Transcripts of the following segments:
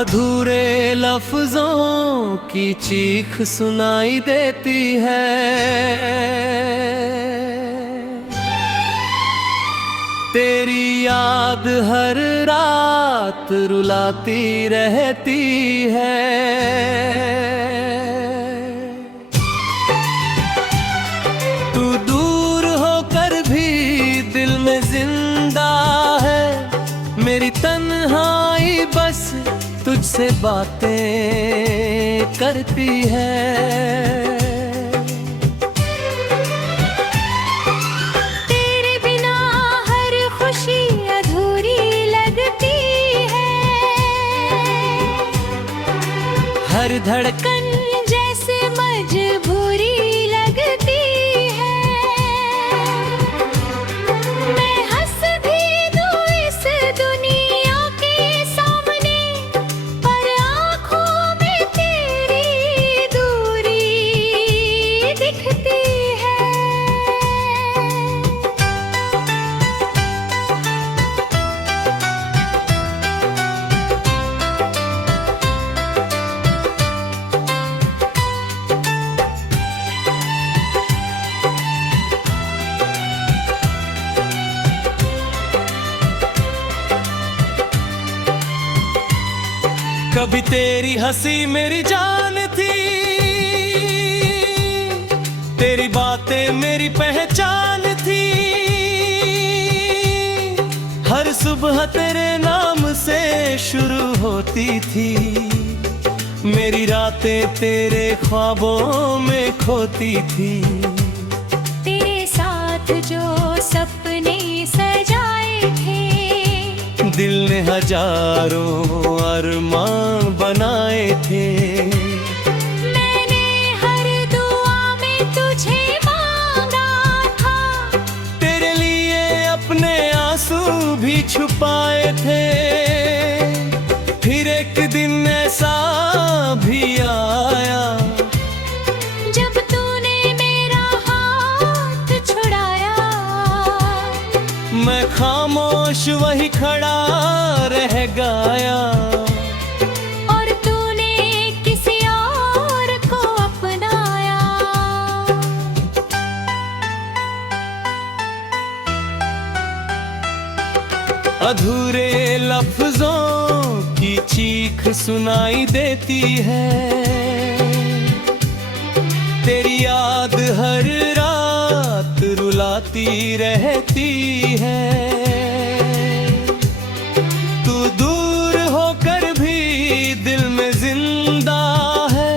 अधूरे लफ्जों की चीख सुनाई देती है। तेरी याद हर रात रुलाती रहती है। तू दूर होकर भी दिल में जिंदा है। मेरी तन्हाई बस तुझसे बातें करती है। तेरे बिना हर खुशी अधूरी लगती है। हर धड़कन जैसे मजबूरी लगती है। मैं हंस भी दूं इस दुनिया के सामने, पर आँखों में तेरी दूरी दिखती है। कभी तेरी हंसी मेरी जान थी। तेरी बातें मेरी पहचान थी। हर सुबह तेरे नाम से शुरू होती थी। मेरी रातें तेरे ख्वाबों में खोती थी। तेरे साथ जो सपने सजाए थे, दिल ने हजारों अरमान बनाए थे। मैंने हर दुआ में तुझे मांगा था। तेरे लिए अपने आंसू भी छुपाए थे। फिर एक दिन ऐसा भी आया जब तूने मेरा हाथ छुड़ाया, मैं खामोश वही खड़ा रह गया। और तूने किसी और को अपनाया। अधूरे लफ्जों की चीख सुनाई देती है। तेरी याद हर रात रुलाती रहती है। तू दूर होकर भी दिल में जिंदा है।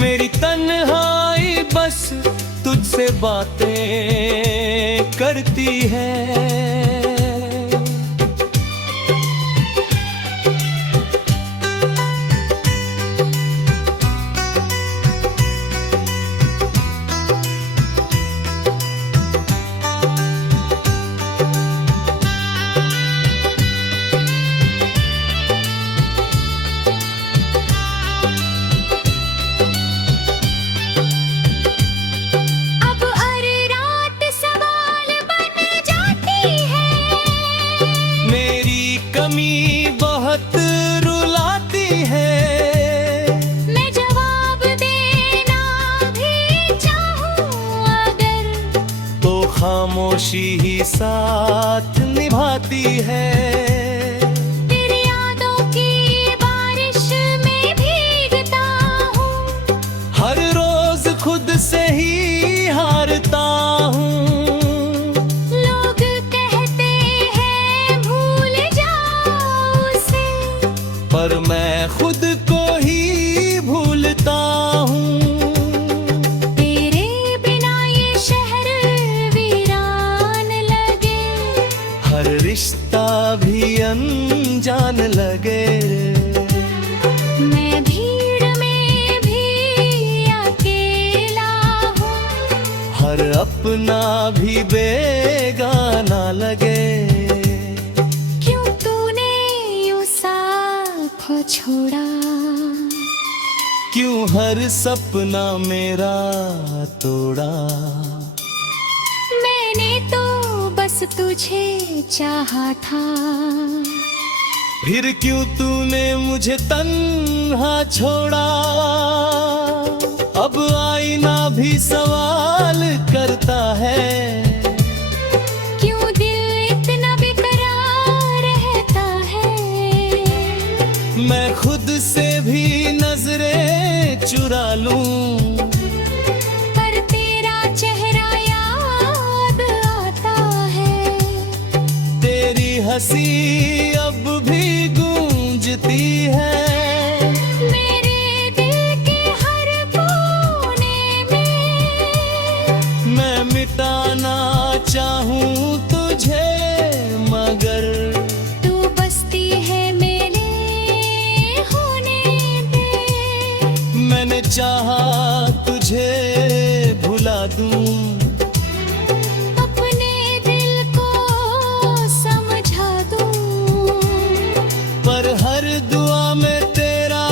मेरी तन्हाई बस तुझसे बातें करती है। अब हर रात सवाल बन जाती है। मेरी कमी बहुत रुलाती है। मैं जवाब देना भी चाहूं अगर, तो खामोशी ही साथ निभाती है। तेरी यादों की बारिश में भीगता हूँ। हर रोज खुद से ही हारता हूँ। लोग कहते हैं भूल जाओ उसे, पर मैं खुद को ही भूलता हूँ। तेरे बिना ये शहर वीरान लगे। हर रिश्ता भी अनजान लगे। मैं भीड़ में भी अकेला हूँ। हर अपना भी बेगाना लगे। क्यों तूने यूं साथ को छोड़ा, क्यों हर सपना मेरा तोड़ा। मैंने तो बस तुझे चाहा था। फिर क्यों तूने मुझे तन्हा छोड़ा। अब आईना भी सवाल करता है, क्यों दिल इतना बेकरार रहता है। मैं खुद से भी नजरें चुरा लूं, पर तेरा चेहरा याद आता है। तेरी हंसी अब भी गूंजती है। मेरे दिल के हर कोने में मैं मिटाना चाहूं तुझे, मगर तू बसती है मेरे होने दे। मैंने चाहा तुझे भुला दूं, अपने दिल को समझा दूं। पर हर दुआ में तेरा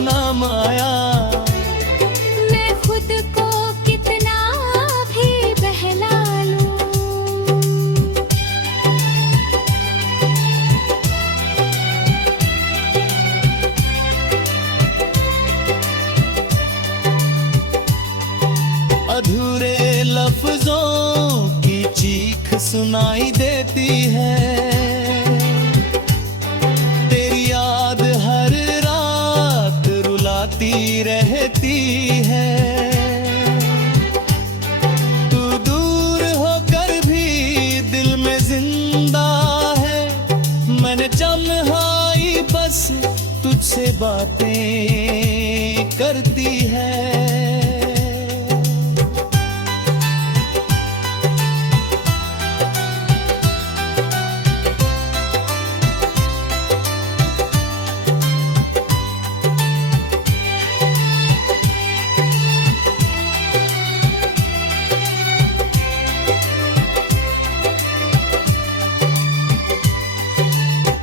नाम आया। मैं खुद को कितना भी बहला लूं। अधूरे लफ्जों की चीख सुनाई देती है। तेरी याद हर रात रुलाती रहती है। तू दूर होकर भी दिल में जिंदा है। मैंने तन्हाई बस तुझसे बातें करती है।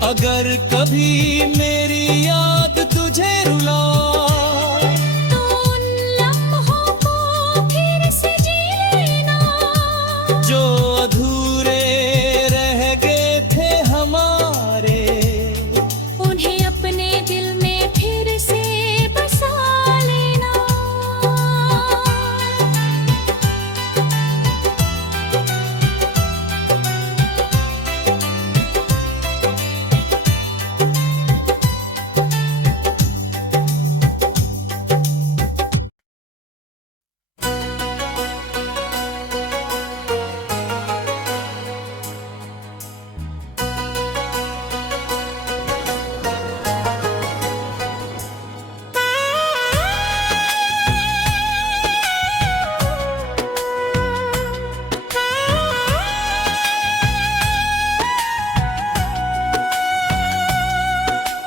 अगर कभी मेरी याद तुझे रुलाए, तो उन लम्हों को फिर से जी लेना, जो अधूरे रह गए थे हमारे। उन्हें अपने दिल में फिर से बसा लेना।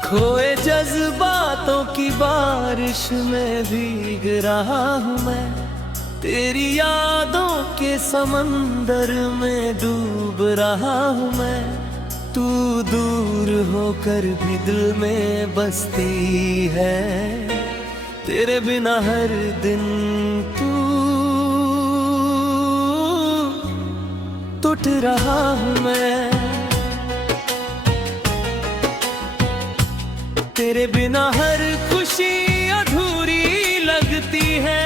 खोए जज्बातों की बारिश में भीग रहा हूँ मैं। तेरी यादों के समंदर में डूब रहा हूँ मैं। तू दूर होकर भी दिल में बसती है। तेरे बिना हर दिन टूट रहा हूँ मैं। तेरे बिना हर खुशी अधूरी लगती है।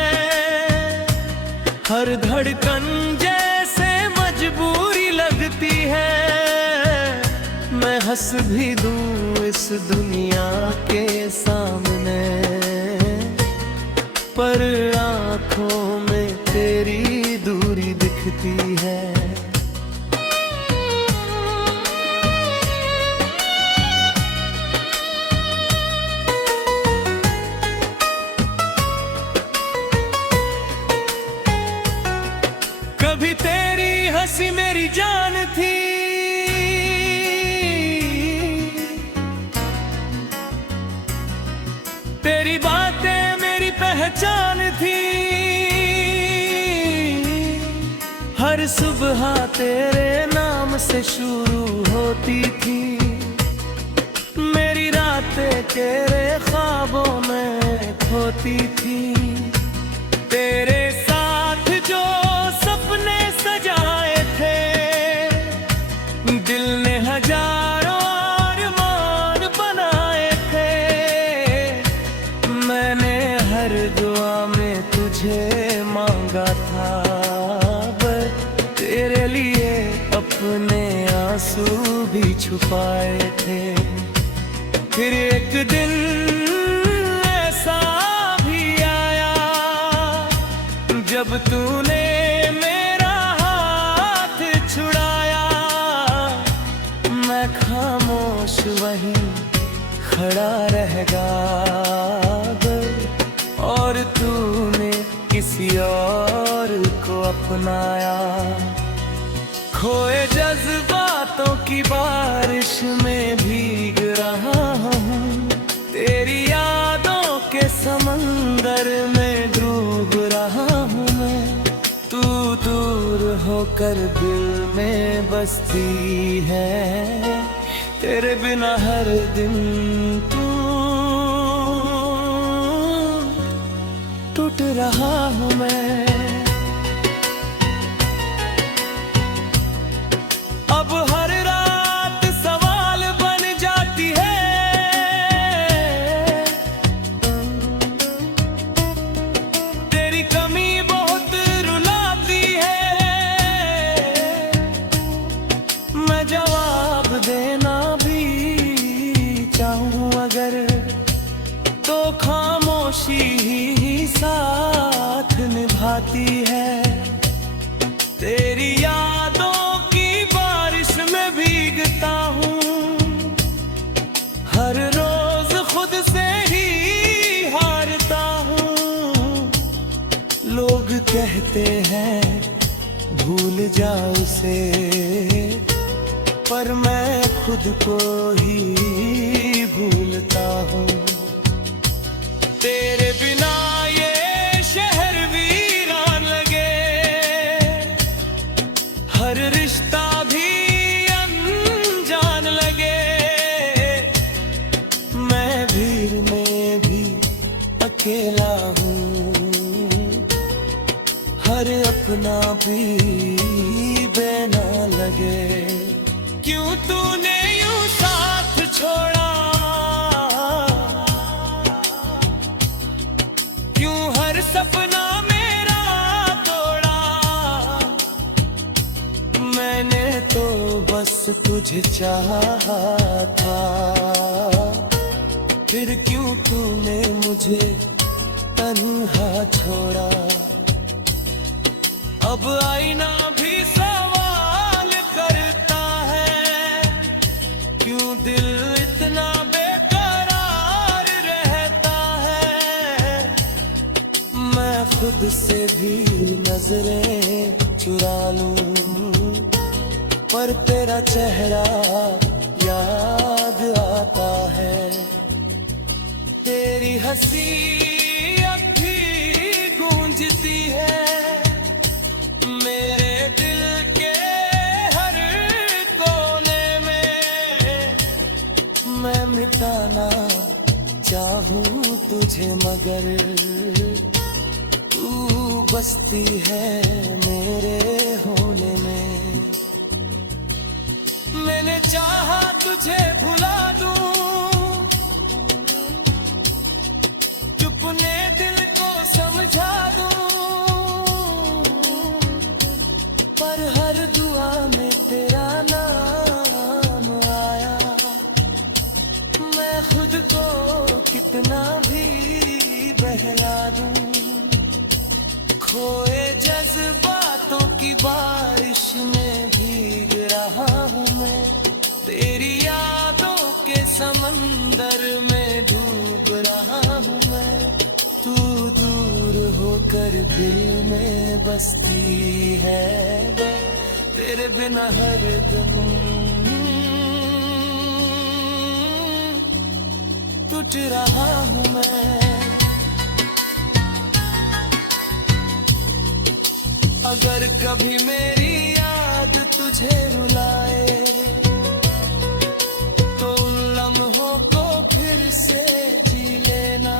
हर धड़कन जैसे मजबूरी लगती है। मैं हंस भी दूं इस दुनिया के सामने, पर आँखों में तेरी दूरी दिखती है। कभी तेरी हंसी मेरी जान थी, तेरी बातें मेरी पहचान थी। हर सुबह तेरे नाम से शुरू होती थी। मेरी रातें तेरे ख्वाबों में खोती थी। तेरे साथ जो सपने सजाए थे, दिल ने हजारों अरमान दुआ में तुझे मांगा था, बस तेरे लिए अपने आंसू भी छुपाए थे। फिर एक दिन ऐसा भी आया जब तूने मेरा हाथ छुड़ाया, मैं खामोश वहीं खड़ा रह गया और तूने किसी और को अपनाया। खोए जज्बातों की बारिश में भीग रहा हूँ, तेरी यादों के समंदर में डूब रहा हूँ मैं। तू दूर होकर दिल में बसती है, तेरे बिना हर दिन टूट रहा हूँ मैं। अब हर रात सवाल बन जाती है, तेरी कमी बहुत रुलाती है। मैं जवाब देना भी चाहूँ अगर, तो खामोशी ही साथ निभाती है। तेरी यादों की बारिश में भीगता हूँ, हर रोज खुद से ही हारता हूँ। लोग कहते हैं भूल जा उसे, पर मैं खुद को ही भूलता हूँ। तेरे बिना ये शहर वीरान लगे, हर रिश्ता भी अनजान लगे। मैं भीड़ में भी अकेला हूँ, हर अपना भी बेना लगे। क्यों तूने यूं साथ छोड़ा, सपना मेरा तोड़ा। मैंने तो बस तुझे चाहा था, फिर क्यों तूने मुझे तन्हा छोड़ा। अब आईना भी सवाल करता है, क्यों दिल इतना बेकरार रहता है। मैं खुद से भी नजरें चुरा लूं, पर तेरा चेहरा याद आता है। तेरी हंसी अब भी गूंजती है मेरे दिल के हर कोने में। मैं मिटाना चाहूं तुझे मगर तू बसती है मेरे होने में। मैंने चाहा तुझे भुला दूं, चुपने दिल को समझा दूं, पर हर दुआ में तेरा नाम आया। मैं खुद को कितना भी बहला दूं, खोए जज्बातों की बारिश में भीग रहा हूँ मैं। तेरी यादों के समंदर में डूब रहा हूँ मैं। तू दूर होकर दिल में बसती है, तेरे बिना हर दम टूट रहा हूँ मैं। अगर कभी मेरी याद तुझे रुलाए, तो उन लम्हों को फिर से जी लेना,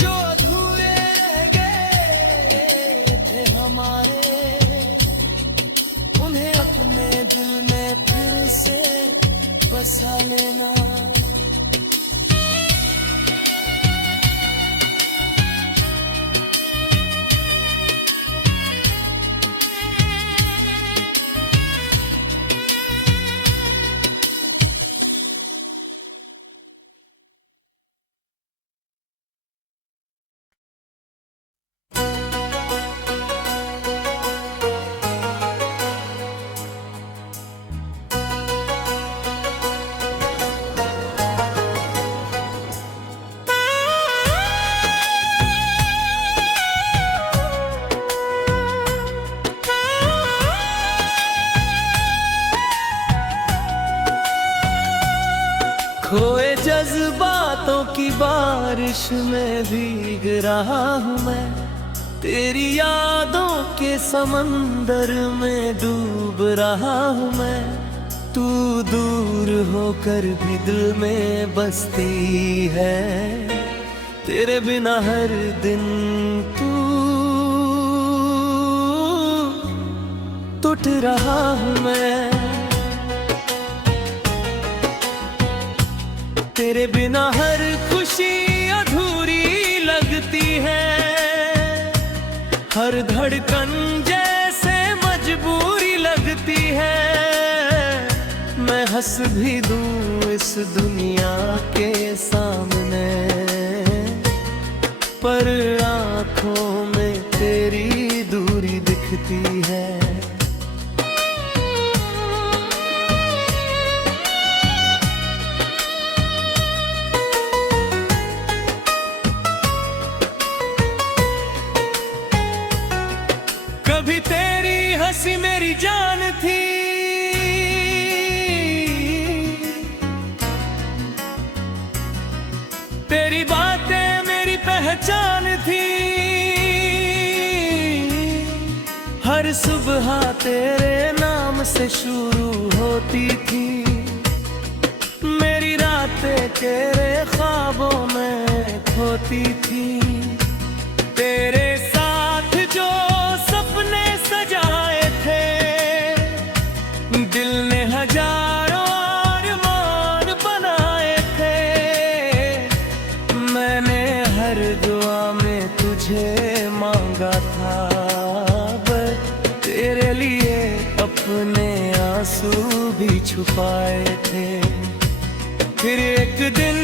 जो अधूरे रह गए थे हमारे। उन्हें अपने दिल में फिर से बसा लेना। बारिश में भीग रहा हूँ मैं, तेरी यादों के समंदर में डूब रहा हूँ मैं। तू दूर होकर भी दिल में बसती है, तेरे बिना हर दिन तू टूट रहा हूँ मैं। तेरे बिना हर खुशी अधूरी लगती है, हर धड़कन जैसे मजबूरी लगती है। मैं हंस भी दूं इस दुनिया के सामने, पर आँखों में तेरी दूरी दिखती है। कभी तेरी हंसी मेरी जान थी, तेरी बातें मेरी पहचान थी। हर सुबह तेरे नाम से शुरू होती थी, मेरी रातें तेरे ख्वाबों में खोती थी। तेरे साथ जो सपने सजाए थे, दिल ने हजारों अरमान बनाए थे। मैंने हर दुआ में तुझे मांगा था, बस तेरे लिए अपने आंसू भी छुपाए थे। फिर एक दिन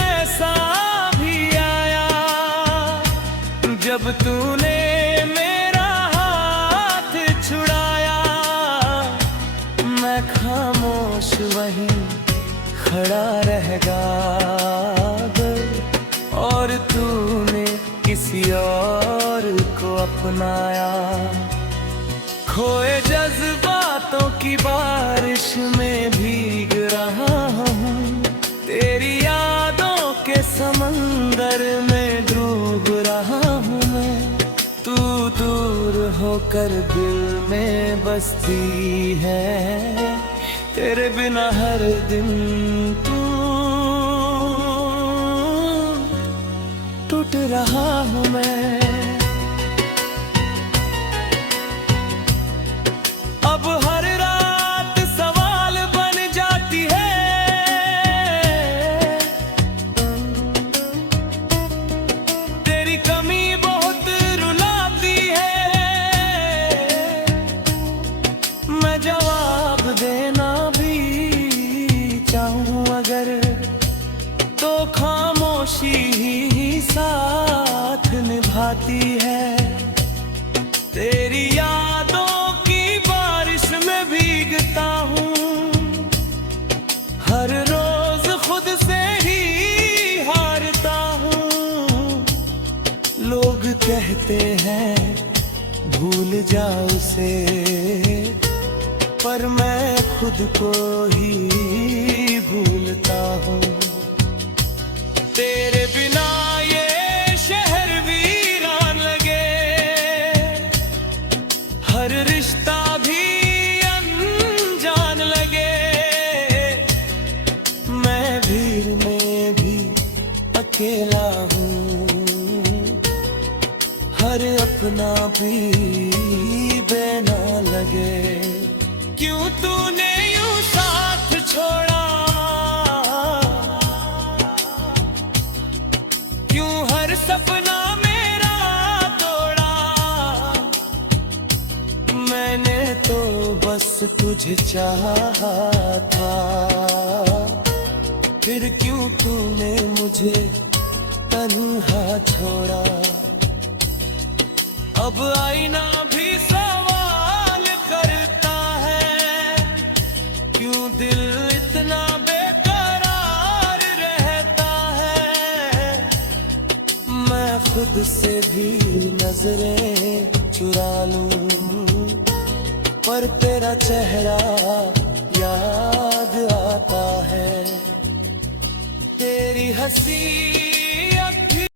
ऐसा भी आया, जब तूने मेरा हाथ छुड़ाया। मैं खामोश वहीं खड़ा रह गया, और तूने किसी और को अपनाया। खोए जज्बातों की बारिश में भीग रहा हूँ, तेरी यादों के समंदर में डूब रहा हूँ मैं। तू दूर होकर दिल में बसती है, तेरे बिना हर दिन तू टूट रहा हूँ मैं। अब हर रात सवाल बन जाती है, तेरी कमी बहुत रुलाती है। मैं जवाब देना भी चाहूँ अगर, तो खामोशी ही साथ निभाती है। तेरी यादों की बारिश में भीगता हूँ, हर रोज खुद से ही हारता हूँ। लोग कहते हैं भूल जा उसे, पर मैं खुद को ही भूलता हूँ। तेरे बिना ये शहर वीरान लगे, हर रिश्ता भी अनजान लगे। मैं भीड़ में भी अकेला हूँ, हर अपना भी बेना लगे। क्यों तूने यूं साथ छोड़ा, क्यों हर सपना मेरा तोड़ा। मैंने तो बस तुझे चाहा था, फिर क्यों तूने मुझे तन्हा छोड़ा। अब आईना भी सवाल करता है, क्यों दिल इतना बेकरार रहता है। मैं खुद से भी नजरें चुरा लूं, पर तेरा चेहरा याद आता है। तेरी हंसी